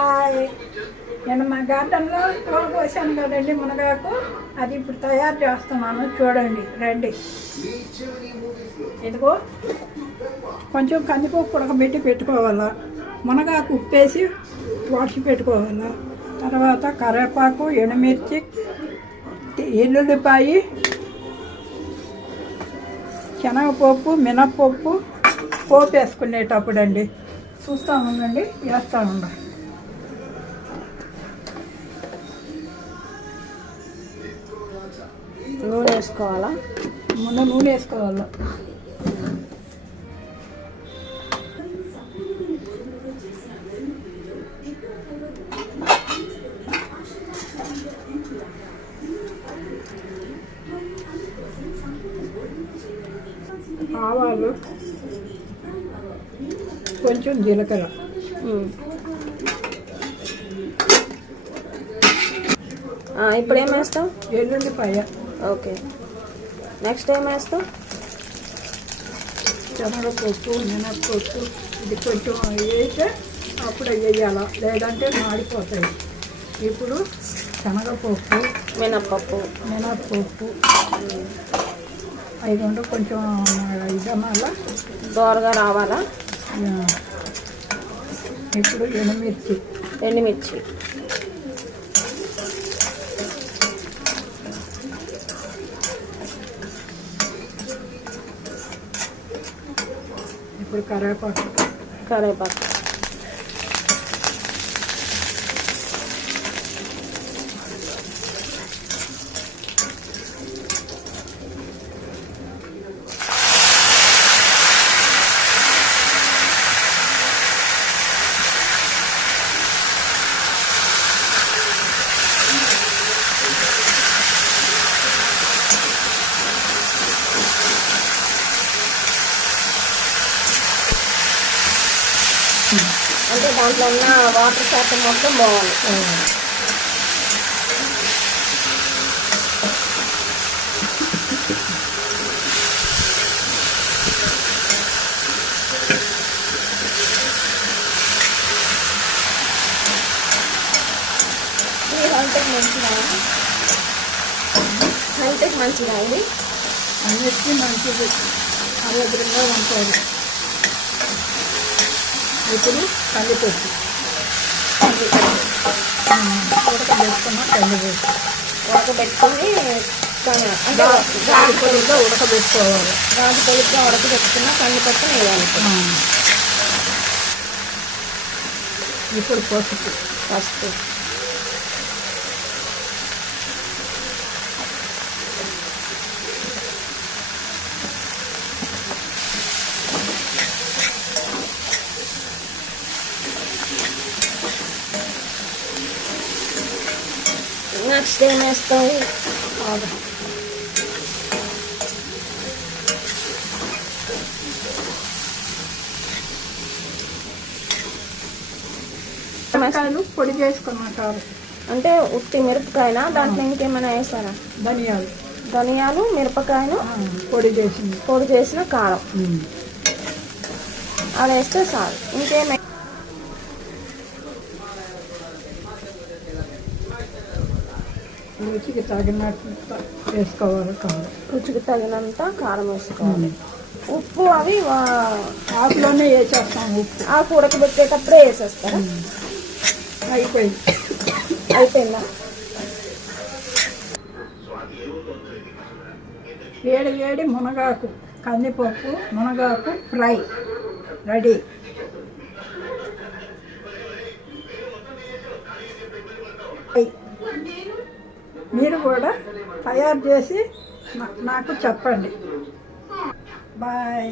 Hi, నేను మా గార్డెన్లో పూల పోసాను కదండి మునగాకు, అది ఇప్పుడు తయారు చేస్తున్నాను. చూడండి, రండి. ఇదిగో కొంచెం కందిపప్పు ఉడకబెట్టి పెట్టుకోవాలా, మునగాకు ఉప్పేసి వాడిచి పెట్టుకోవాలా, తర్వాత కరివేపాకు, ఎండుమిర్చి, ఎల్లుల్లిపాయి, శనగపప్పు, మినప్పప్పు పోపు వేసుకునేటప్పుడు అండి. చూస్తూ ఉండండి, వేస్తూ ఉండండి. నూనె వేసుకోవాలా? ముందు నూనె వేసుకోవాలా. ఆవాలు, కొంచెం జీలకర్ర, ఇప్పుడు ఏం వేస్తాం? ఎల్లుల్లిపాయ. ఓకే, నెక్స్ట్ ఏం వేస్తాం? శనగపప్పు, మినప్పప్పు. ఇది కొంచెం వేస్తే అప్పుడు వేయాలా, లేదంటే మాడిపోతాయి. ఇప్పుడు శనగపప్పు, మినప్పప్పు అవి రెండు కొంచెం ఇదనాల దోరగా రావాలా. ఇప్పుడు ఎండుమిర్చి, ఇప్పుడు కరివేపాకు. అంటే దాంట్లో ఉన్న వాటర్ శాతం మొత్తం బాగుంది. హెల్త్కి మంచిదా ఇది? అన్నిటికీ మంచిది, ఆరోగ్యంగా ఉంటుంది. ఇప్పుడు కందిపప్పు ఉడకబెట్టుకున్న కందిపప్పు ఉడకబెట్టుకొని అంటే గాజు పొడిగా ఉడకబెట్టుకోవాలి. గాజు పొడిగా ఉడకబెట్టుకున్న కందిపప్పు వేయాలి. ఇప్పుడు పసుపు. నెక్స్ట్ ఏం వేస్తావు? మిరపకాయలు పొడి చేసుకున్నట్టు. అంటే ఉత్తి మిరపకాయనా, దాంట్లో ఇంకేమైనా వేస్తారా? ధనియాలు, మిరపకాయలు పొడి చేసిన కారం అది వేస్తే చాలు. ఇంకేమే రుచికి తగినట్టు వేసుకోవాలి. రుచికి తగినంత కారం వేసుకోవాలి. ఉప్పు అవి ఆకులోనే వేసేస్తాం. ఉప్పు ఆకు ఉడకబెట్టేటప్పుడే వేసేస్తారా? అయిపోయిందా? వేడి మునగాకు, కందిపప్పు, మునగాకు ఫ్రై రెడీ. మీరు కూడా తయారు చేసి నాకు చెప్పండి. బాయ్.